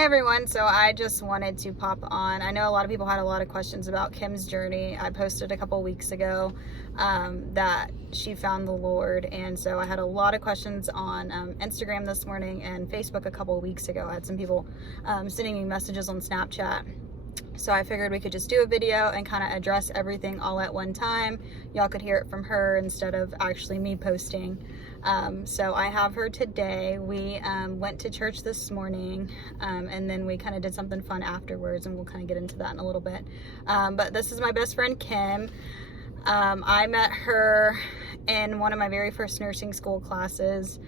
Hey everyone, so I just wanted to pop on. I know a lot of people had a lot of questions about Kim's journey. I posted a couple weeks ago that she found the Lord, and so I had a lot of questions on Instagram this morning and Facebook a couple weeks ago. I had some people sending me messages on Snapchat. So I figured we could just do a video and kind of address everything all at one time. Y'all could hear it from her instead of actually me posting. So I have her today. We went to church this morning, and then we kind of did something fun afterwards, and we'll kind of get into that in a little bit. But this is my best friend, Kim. I met her in one of my very first nursing school classes.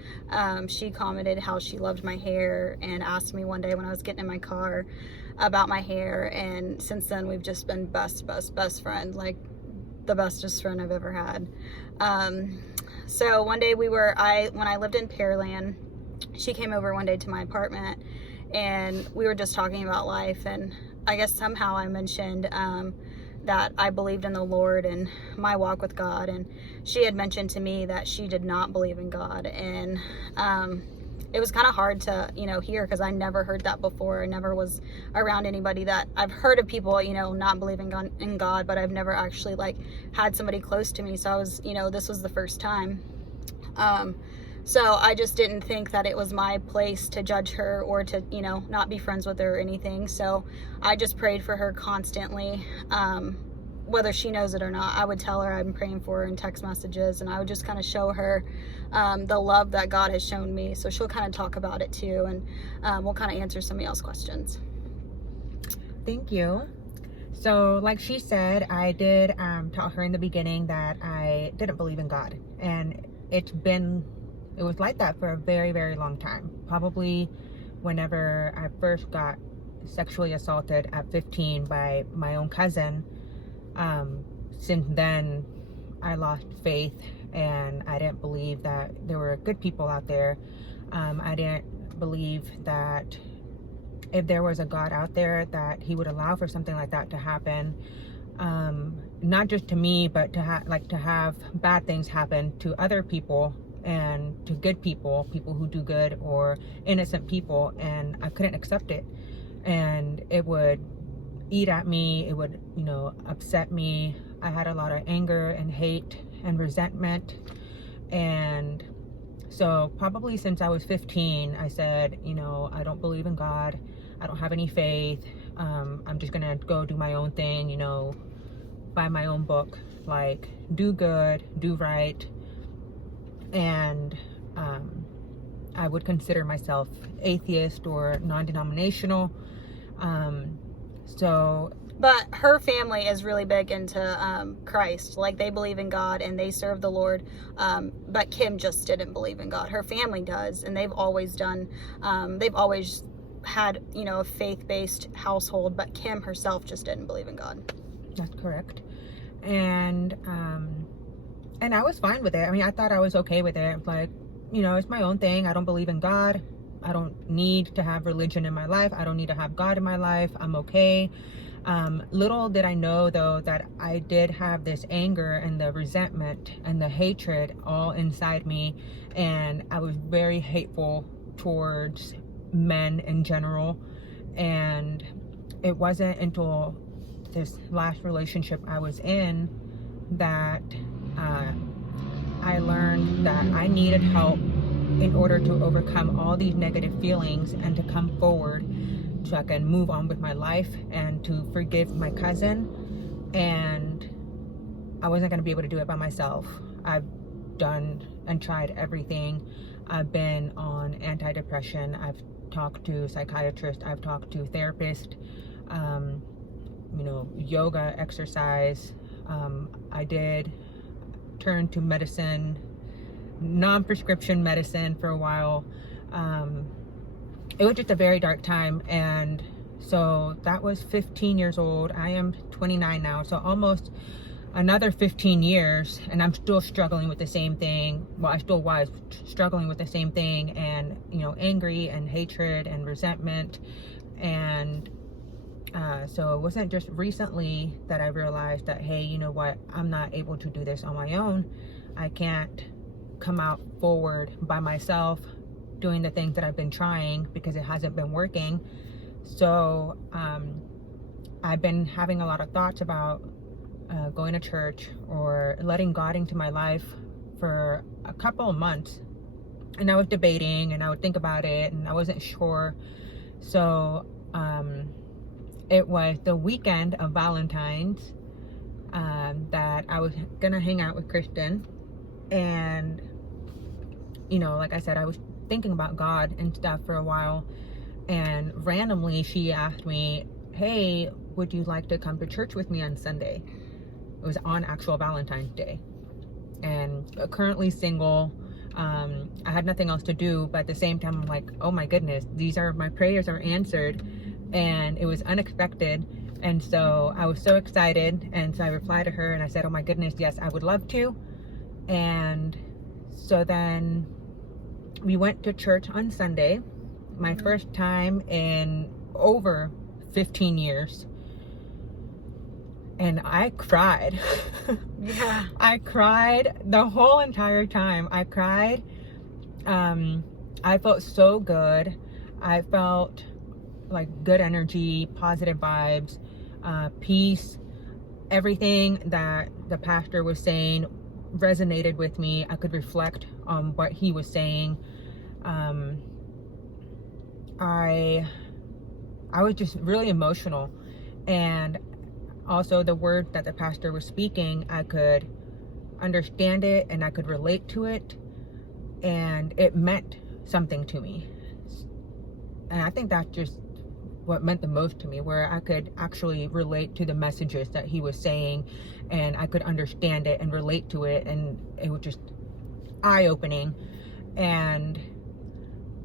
She commented how she loved my hair and asked me one day when I was getting in my car about my hair, and since then we've just been best friends, like the bestest friend I've ever had. So one day when I lived in Pearland, she came over one day to my apartment and we were just talking about life, and I guess somehow I mentioned that I believed in the Lord and my walk with God, and she had mentioned to me that she did not believe in God, and it was kind of hard to, hear, because I never heard that before. I never was around anybody that I've heard of people, not believing in God, but I've never actually had somebody close to me. So I was, this was the first time. So I just didn't think that it was my place to judge her or to, not be friends with her or anything. So I just prayed for her constantly. Whether she knows it or not, I would tell her I'm praying for her in text messages, and I would just kind of show her the love that God has shown me. So she'll kind of talk about it too, and we'll kind of answer some of y'all's questions. Thank you. So like she said, I did tell her in the beginning that I didn't believe in God, and it was like that for a very, very long time. Probably whenever I first got sexually assaulted at 15 by my own cousin. Since then, I lost faith, and I didn't believe that there were good people out there. I didn't believe that if there was a God out there, that he would allow for something like that to happen. Not just to me, but to have bad things happen to other people and to good people who do good, or innocent people, and I couldn't accept it. And it would eat at me, it would, upset me. I had a lot of anger and hate and resentment. And so probably since I was 15, I said, I don't believe in God. I don't have any faith. I'm just gonna go do my own thing, buy my own book, like do good, do right. And I would consider myself atheist or non-denominational. But her family is really big into Christ. Like, they believe in God and they serve the Lord. But Kim just didn't believe in God. Her family does, and they've always had, a faith-based household, but Kim herself just didn't believe in God. That's correct. And I was fine with it. I mean, I thought I was okay with it. Like, it's my own thing. I don't believe in God. I don't need to have religion in my life. I don't need to have God in my life. I'm okay. Little did I know, though, that I did have this anger and the resentment and the hatred all inside me. And I was very hateful towards men in general. And it wasn't until this last relationship I was in that I learned that I needed help in order to overcome all these negative feelings and to come forward so I can move on with my life and to forgive my cousin. And I wasn't going to be able to do it by myself. I've done and tried everything. I've been on antidepressant. I've talked to psychiatrists. I've talked to therapists, yoga, exercise. I did turn to medicine, non-prescription medicine for a while. It was just a very dark time. And so that was 15 years old. I am 29 now, so almost another 15 years, and I'm still struggling with the same thing. Well, I still was struggling with the same thing, and angry and hatred and resentment. And so it wasn't just recently that I realized that, hey, you know what, I'm not able to do this on my own. I can't come out forward by myself doing the things that I've been trying because it hasn't been working. So I've been having a lot of thoughts about going to church or letting God into my life for a couple of months. And I was debating, and I would think about it, and I wasn't sure. So it was the weekend of Valentine's that I was gonna hang out with Kristen. And, you know, like I said, I was thinking about God and stuff for a while. And randomly she asked me, hey, would you like to come to church with me on Sunday? It was on actual Valentine's Day. And currently single. I had nothing else to do, but at the same time I'm like, oh my goodness, my prayers are answered. And it was unexpected, and so I was so excited. And so I replied to her and I said, oh my goodness, yes, I would love to. And so then we went to church on Sunday, my first time in over 15 years. And I cried. Yeah. I cried the whole entire time. I cried. I felt so good. I felt like good energy, positive vibes, peace. Everything that the pastor was saying resonated with me. I could reflect on what he was saying. I was just really emotional. And also the word that the pastor was speaking, I could understand it and I could relate to it, and it meant something to me. And I think that's just what meant the most to me, where I could actually relate to the messages that he was saying, and I could understand it and relate to it, and it was just eye-opening. And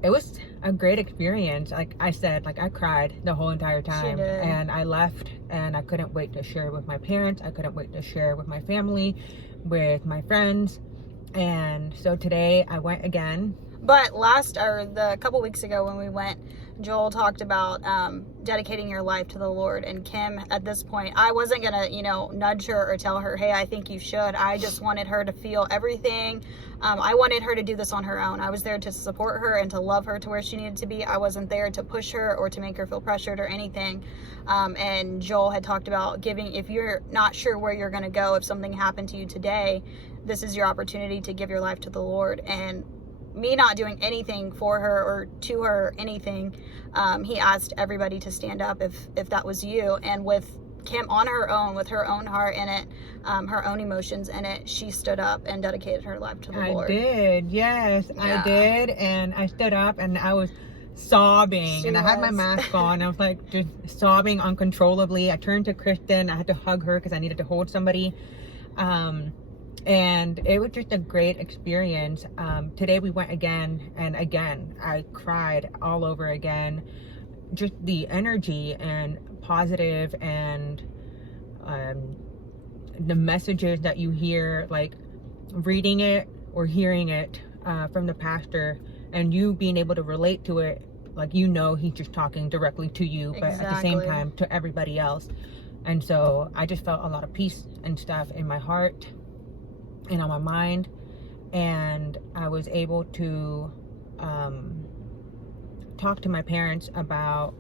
it was a great experience. Like I said, like I cried the whole entire time. And I left and I couldn't wait to share with my parents. I couldn't wait to share with my family, with my friends. And so today I went again. But the couple weeks ago when we went, Joel talked about dedicating your life to the Lord. And Kim, at this point, I wasn't gonna, nudge her or tell her, hey, I think you should. I just wanted her to feel everything. I wanted her to do this on her own. I was there to support her and to love her to where she needed to be. I wasn't there to push her or to make her feel pressured or anything. And Joel had talked about if you're not sure where you're gonna go, if something happened to you today, this is your opportunity to give your life to the Lord. And me not doing anything for her or to her, anything, he asked everybody to stand up if that was you. And with Kim on her own, with her own heart in it, her own emotions in it, she stood up and dedicated her life to the Lord. I did, yes, yeah. I did. And I stood up and I was sobbing. I had my mask on. I was like just sobbing uncontrollably. I turned to Kristen. I had to hug her because I needed to hold somebody. And it was just a great experience. Today we went again, and again I cried all over again. Just the energy and positive, and the messages that you hear, like reading it or hearing it from the pastor, and you being able to relate to it, like he's just talking directly to you, but at the same time to everybody else. And so I just felt a lot of peace and stuff in my heart and on my mind, and I was able to talk to my parents about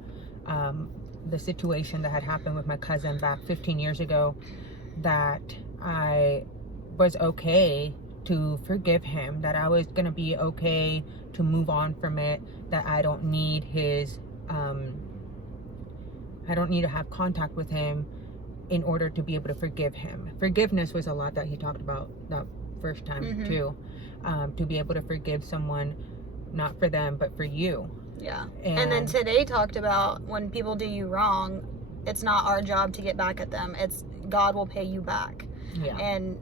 the situation that had happened with my cousin back 15 years ago, that I was okay to forgive him, that I was gonna be okay to move on from it, that I don't need I don't need to have contact with him in order to be able to forgive him. Forgiveness was a lot that he talked about that first time too. To be able to forgive someone, not for them, but for you. Yeah. And then today talked about when people do you wrong, it's not our job to get back at them. It's God will pay you back. Yeah. And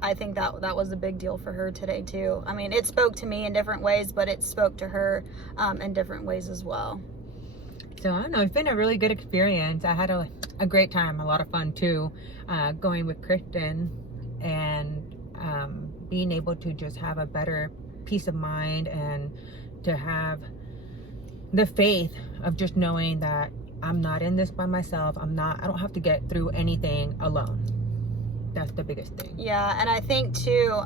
I think that was a big deal for her today too. I mean, it spoke to me in different ways, but it spoke to her in different ways as well. So I don't know, it's been a really good experience. I had a great time, a lot of fun too, going with Kristen, and being able to just have a better peace of mind, and to have the faith of just knowing that I'm not in this by myself. I don't have to get through anything alone. That's the biggest thing. Yeah, and I think too,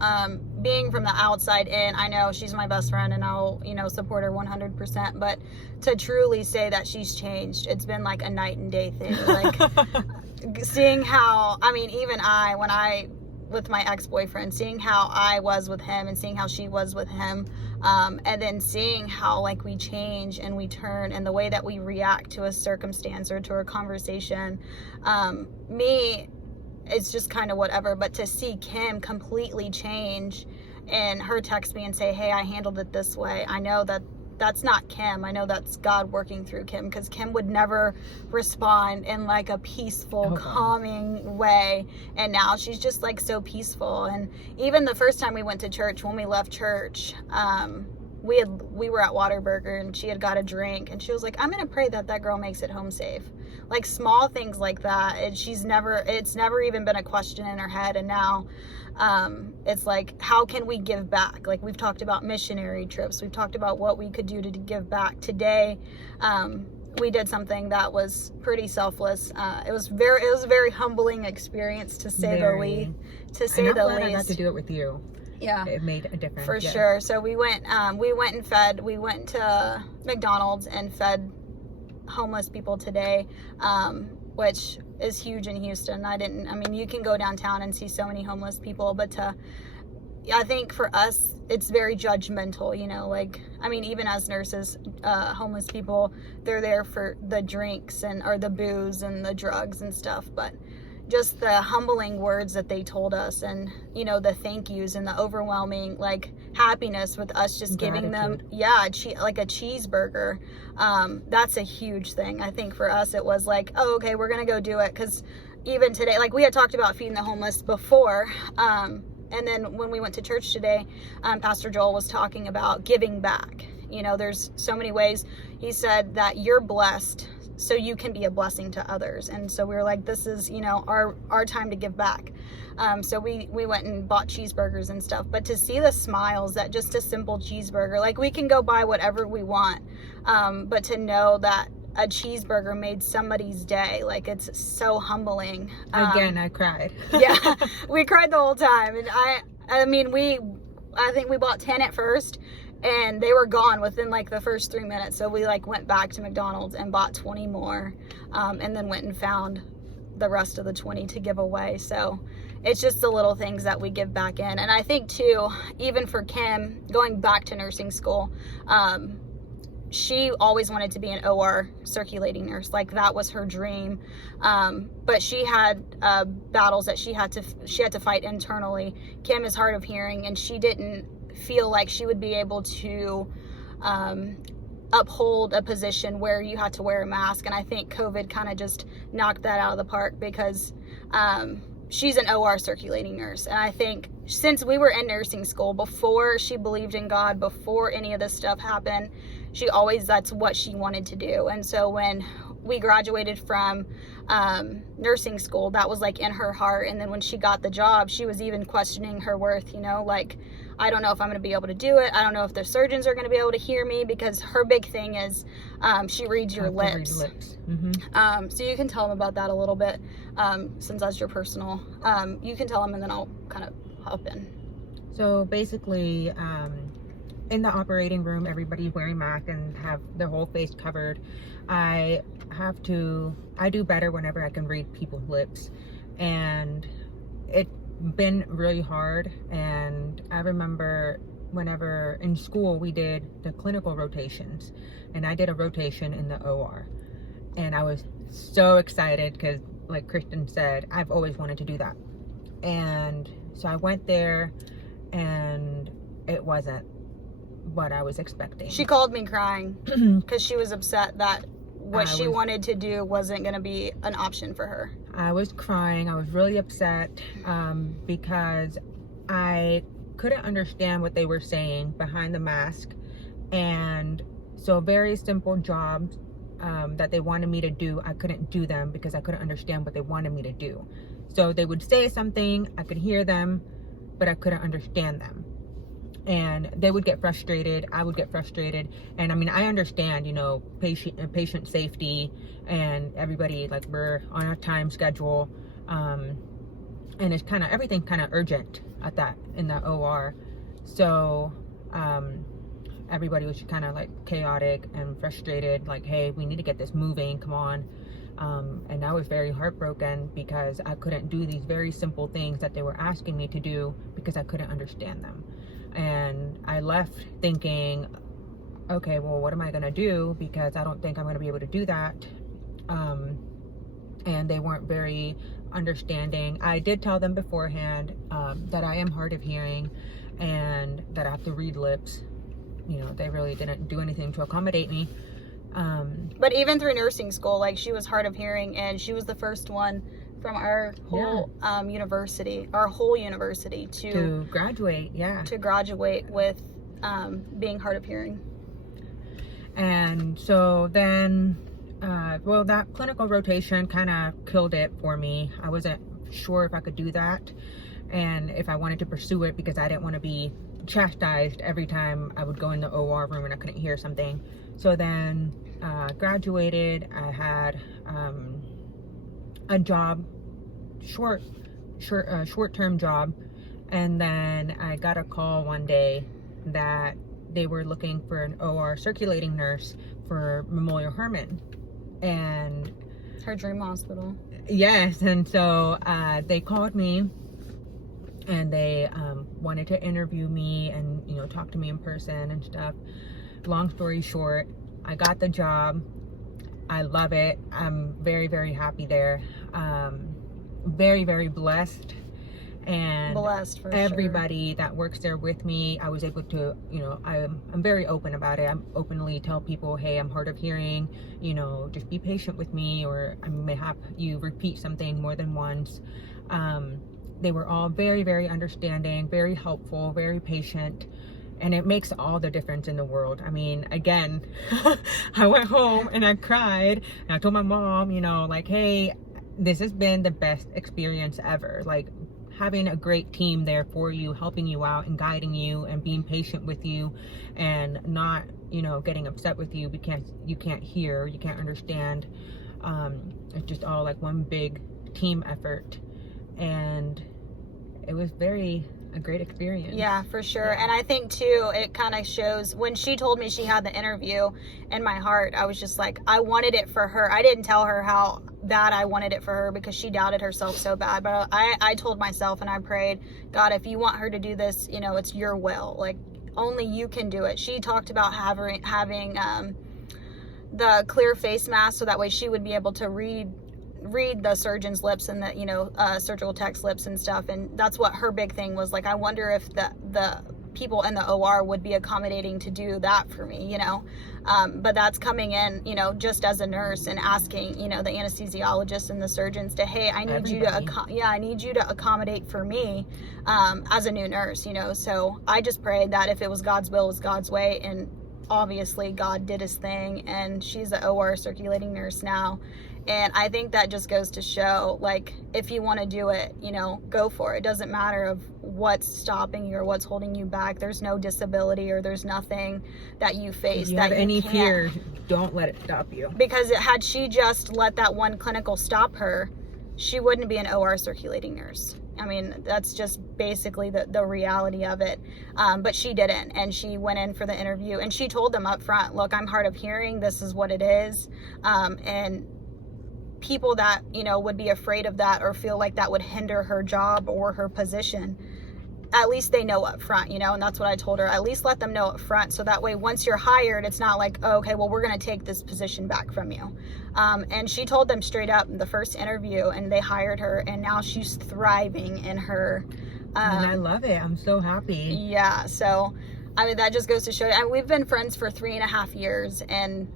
being from the outside in, I know she's my best friend and I'll, you know, support her 100%, but to truly say that she's changed, it's been like a night and day thing. Like seeing how, I mean, even with my ex-boyfriend, seeing how I was with him and seeing how she was with him, and then seeing how like we change and we turn and the way that we react to a circumstance or to a conversation, me, it's just kind of whatever. But to see Kim completely change and her text me and say, hey, I handled it this way, I know that that's not Kim. I know that's God working through Kim, because Kim would never respond in like a peaceful, calming way. And now she's just like so peaceful. And even the first time we went to church, when we left church, we were at Whataburger and she had got a drink and she was like, I'm going to pray that girl makes it home safe. Like small things like that. And it's never even been a question in her head. And now, it's like, how can we give back? Like we've talked about missionary trips. We've talked about what we could do to give back. Today, we did something that was pretty selfless. It was a very humbling experience, to say the least. I got to do it with you. Yeah, it made a difference for sure. So we went to McDonald's and fed homeless people today, which is huge in Houston. I mean, you can go downtown and see so many homeless people, but I think for us, it's very judgmental, you know, like, I mean, even as nurses, homeless people, they're there for the drinks or the booze and the drugs and stuff, but just the humbling words that they told us, and, you know, the thank yous and the overwhelming, like, happiness with us just giving them, like a cheeseburger. That's a huge thing. I think for us, it was like, oh, okay, we're going to go do it. Because even today, like, we had talked about feeding the homeless before. And then when we went to church today, Pastor Joel was talking about giving back. You know, there's so many ways. He said that you're blessed so you can be a blessing to others. And so we were like, this is, you know, our time to give back. So we went and bought cheeseburgers and stuff, but to see the smiles that just a simple cheeseburger, like we can go buy whatever we want. But to know that a cheeseburger made somebody's day, like, it's so humbling. Again, I cried. Yeah, we cried the whole time. And I mean, I think we bought 10 at first, and they were gone within like the first 3 minutes. So we like went back to McDonald's and bought 20 more, and then went and found the rest of the 20 to give away. So it's just the little things that we give back in. And I think too, even for Kim, going back to nursing school, she always wanted to be an OR circulating nurse. Like, that was her dream. But she had battles that she had to fight internally. Kim is hard of hearing, and she didn't feel like she would be able to uphold a position where you had to wear a mask. And I think COVID kind of just knocked that out of the park, because she's an OR circulating nurse. And I think since we were in nursing school, before she believed in God, before any of this stuff happened, that's what she wanted to do. And so when we graduated from nursing school, that was like in her heart. And then when she got the job, she was even questioning her worth, you know, like, I don't know if I'm going to be able to do it. I don't know if the surgeons are going to be able to hear me, because her big thing is she reads your lips. Mm-hmm. So you can tell them about that a little bit, since that's your personal. You can tell them, and then I'll kind of hop in. So basically, in the operating room, everybody's wearing masks and have their whole face covered. I do better whenever I can read people's lips, and it's been really hard. And I remember whenever in school we did the clinical rotations, and I did a rotation in the OR, and I was so excited because, like Kristen said, I've always wanted to do that. And so I went there, and it wasn't what I was expecting. She called me crying because she was upset that what she wanted to do wasn't going to be an option for her. I was crying. I was really upset because I couldn't understand what they were saying behind the mask. And so very simple jobs that they wanted me to do, I couldn't do them because I couldn't understand what they wanted me to do. So they would say something, I could hear them, but I couldn't understand them. And they would get frustrated, I would get frustrated. And I mean, I understand, you know, patient safety, and everybody, like, we're on a time schedule, and it's kind of, everything kind of urgent at that, in the OR. So everybody was kind of like chaotic and frustrated, like, hey, we need to get this moving, come on. And I was very heartbroken because I couldn't do these very simple things that they were asking me to do because I couldn't understand them. And I left thinking, okay, well, what am I going to do? Because I don't think I'm going to be able to do that. And they weren't very understanding. I did tell them beforehand that I am hard of hearing and that I have to read lips. You know, they really didn't do anything to accommodate me. But even through nursing school, like, she was hard of hearing, and she was the first one from our whole university, to graduate, to graduate with being hard of hearing. And so then, well, that clinical rotation kind of killed it for me. I wasn't sure if I could do that and if I wanted to pursue it because I didn't want to be chastised every time I would go in the OR room and I couldn't hear something. So then graduated. I had a job, short-term job, and then I got a call one day that they were looking for an OR circulating nurse for Memorial Hermann, and her dream hospital. Yes, and so they called me and they wanted to interview me and, you know, talk to me in person and stuff. Long story short, I got the job. I love it. I'm very, very happy there. Very, very blessed. And blessed for everybody that works there with me, I was able to, you know, I'm very open about it. I openly tell people, hey, I'm hard of hearing, you know, just be patient with me, or I may have you repeat something more than once. They were all very, very understanding, very helpful, very patient, and it makes all the difference in the world. I mean, again, I went home and I cried, and I told my mom, you know, like, hey, this has been the best experience ever. Like, having a great team there for you, helping you out and guiding you and being patient with you and not, you know, getting upset with you because you can't hear, you can't understand. It's just all like one big team effort, and it was a great experience. Yeah, for sure. And I think too, it kind of shows when she told me she had the interview, in my heart, I was just like, I wanted it for her. I didn't tell her how bad I wanted it for her because she doubted herself so bad. But I told myself and I prayed, God, if you want her to do this, you know, it's your will. Like, only you can do it. She talked about having the clear face mask so that way she would be able to read the surgeon's lips and the, you know, surgical tech's lips and stuff. And that's what her big thing was. Like, I wonder if the people in the OR would be accommodating to do that for me, you know. But that's coming in, you know, just as a nurse and asking, you know, the anesthesiologists and the surgeons to, hey, I need I need you to accommodate for me as a new nurse, you know. So I just prayed that if it was God's will, it was God's way. And obviously God did his thing, and she's the OR circulating nurse now. And I think that just goes to show, like, if you want to do it, you know, go for it. It doesn't matter of what's stopping you or what's holding you back. There's no disability or there's nothing that you face. If you have any fear, don't let it stop you. Because had she just let that one clinical stop her, she wouldn't be an OR circulating nurse. I mean, that's just basically the reality of it. But she didn't. And she went in for the interview and she told them up front, look, I'm hard of hearing. This is what it is. And people that, you know, would be afraid of that or feel like that would hinder her job or her position, at least they know up front, you know. And that's what I told her, at least let them know up front, so that way once you're hired, it's not like, oh, okay, well, we're going to take this position back from you. And she told them straight up in the first interview, and they hired her, and now she's thriving in her and I love it. I'm so happy. Yeah, so I mean, that just goes to show you. I mean, we've been friends for 3.5 years, and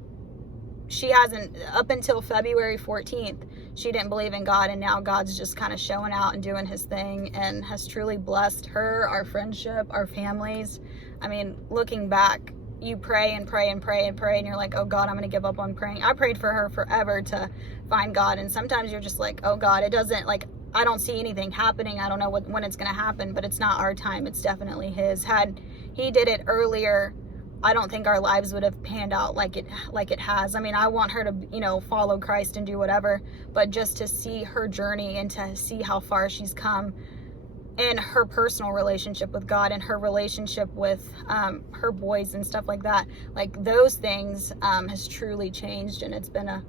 she hasn't, up until February 14th, she didn't believe in God, and now God's just kind of showing out and doing his thing and has truly blessed her, our friendship, our families. I mean, looking back, you pray and pray and pray and pray, and you're like, oh God, I'm going to give up on praying. I prayed for her forever to find God, and sometimes you're just like, oh God, it doesn't, like, I don't see anything happening. I don't know when it's going to happen, but it's not our time. It's definitely his. Had he did it earlier, I don't think our lives would have panned out like it has. I mean, I want her to, you know, follow Christ and do whatever, but just to see her journey and to see how far she's come, in her personal relationship with God and her relationship with her boys and stuff like that. Like those things has truly changed, and it's been a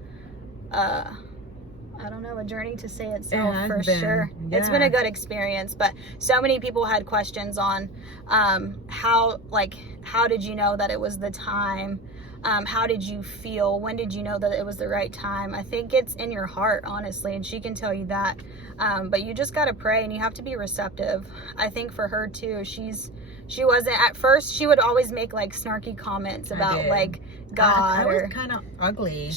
journey to say itself for sure. Yeah. It's been a good experience, but so many people had questions on how did you know that it was the time? How did you feel? When did you know that it was the right time? I think it's in your heart, honestly, and she can tell you that. But you just got to pray, and you have to be receptive. I think for her too, she wasn't at first. She would always make like snarky comments about like God. I was kind of ugly.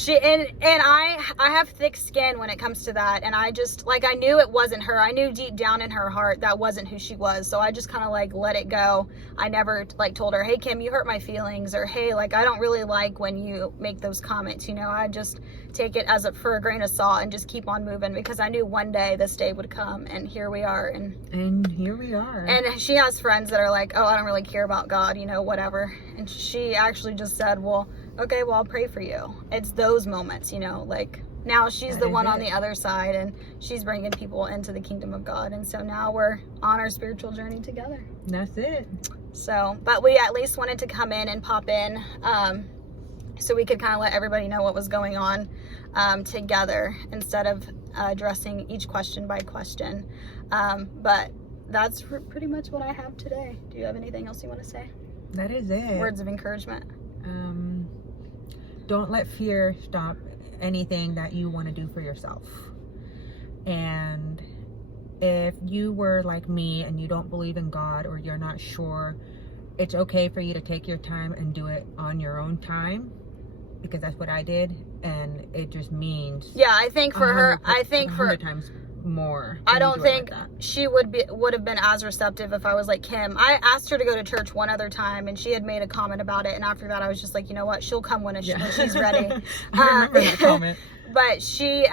I have thick skin when it comes to that, and I just like, I knew it wasn't her. I knew deep down in her heart that wasn't who she was. So I just kind of like let it go. I never like told her, hey Kim, you hurt my feelings, or hey, like I don't really like when you make those comments. You know, I just take it for a grain of salt and just keep on moving, because I knew one day this day would come, and here we are. And here we are. And she has friends that are like, oh, I don't really care about God, you know, whatever. And she actually just said, well, okay, well, I'll pray for you. It's those moments, you know, like now she's the one on the other side, and she's bringing people into the kingdom of God. And so now we're on our spiritual journey together. That's it. So, but we at least wanted to come in and pop in so we could kind of let everybody know what was going on together, instead of addressing each question by question. But that's pretty much what I have today. Do you have anything else you want to say? That is it. Words of encouragement. Don't let fear stop anything that you want to do for yourself. And if you were like me and you don't believe in God, or you're not sure, it's okay for you to take your time and do it on your own time, because that's what I did, and it just means I think for her, 100 times more. I don't think she would have been as receptive if I was like Kim. I asked her to go to church one other time, and she had made a comment about it, and after that I was just like, you know what, she'll come when she's ready. I remember that comment. But she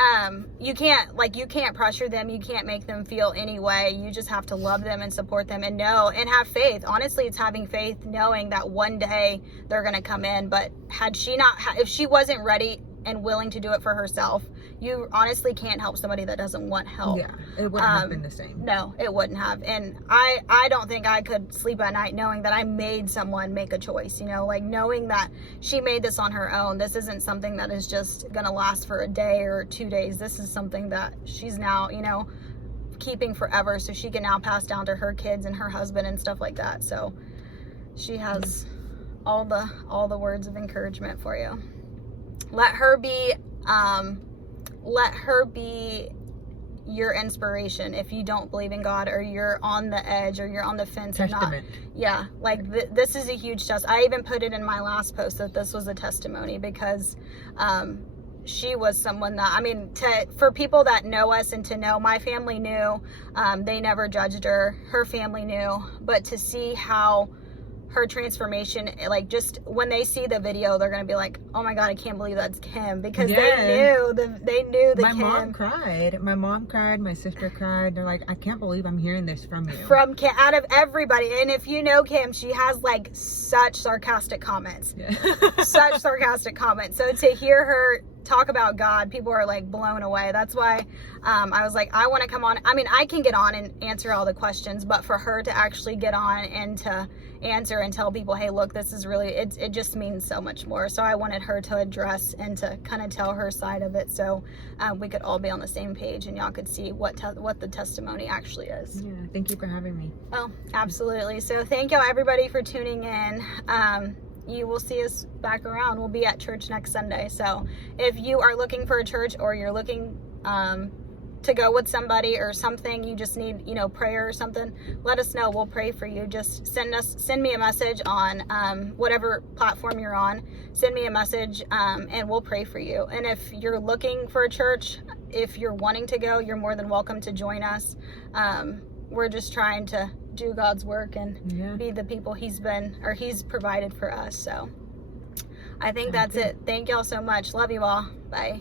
you can't pressure them, you can't make them feel any way. You just have to love them and support them, and know and have faith. Honestly, it's having faith, knowing that one day they're going to come in. But if she wasn't ready and willing to do it for herself, you honestly can't help somebody that doesn't want help. Yeah, it wouldn't have been the same. No, it wouldn't have. And I don't think I could sleep at night knowing that I made someone make a choice, you know, like knowing that she made this on her own. This isn't something that is just gonna last for a day or 2 days. This is something that she's now, you know, keeping forever, so she can now pass down to her kids and her husband and stuff like that. So she has all the words of encouragement for you. Let her be your inspiration if you don't believe in God, or you're on the edge, or you're on the fence. Testament. This is a huge test. I even put it in my last post that this was a testimony, because she was someone that, I mean, for people that know us and to know, my family knew, they never judged her. Her family knew, but to see how her transformation, like just when they see the video, they're gonna be like, oh my God, I can't believe that's Kim, because they knew the my Kim. My mom cried, my sister cried. They're like, I can't believe I'm hearing this from you. From Kim, out of everybody. And if you know Kim, she has like such sarcastic comments. Such sarcastic comments. So to hear her talk about God, people are like blown away. That's why I was like, I want to come on. I mean, I can get on and answer all the questions, but for her to actually get on and to answer and tell people, hey, look, this is really, it just means so much more. So I wanted her to address and to kind of tell her side of it, so we could all be on the same page and y'all could see what the testimony actually is. Yeah, thank you for having me. Oh, absolutely. So thank y'all everybody for tuning in. You will see us back around. We'll be at church next Sunday. So if you are looking for a church, or you're looking to go with somebody or something, you just need, you know, prayer or something, let us know. We'll pray for you. Just send me a message on whatever platform you're on. Send me a message and we'll pray for you. And if you're looking for a church, if you're wanting to go, you're more than welcome to join us. We're just trying to do God's work and be the people he's provided for us. So I think that's it. Thank y'all so much. Love you all. Bye.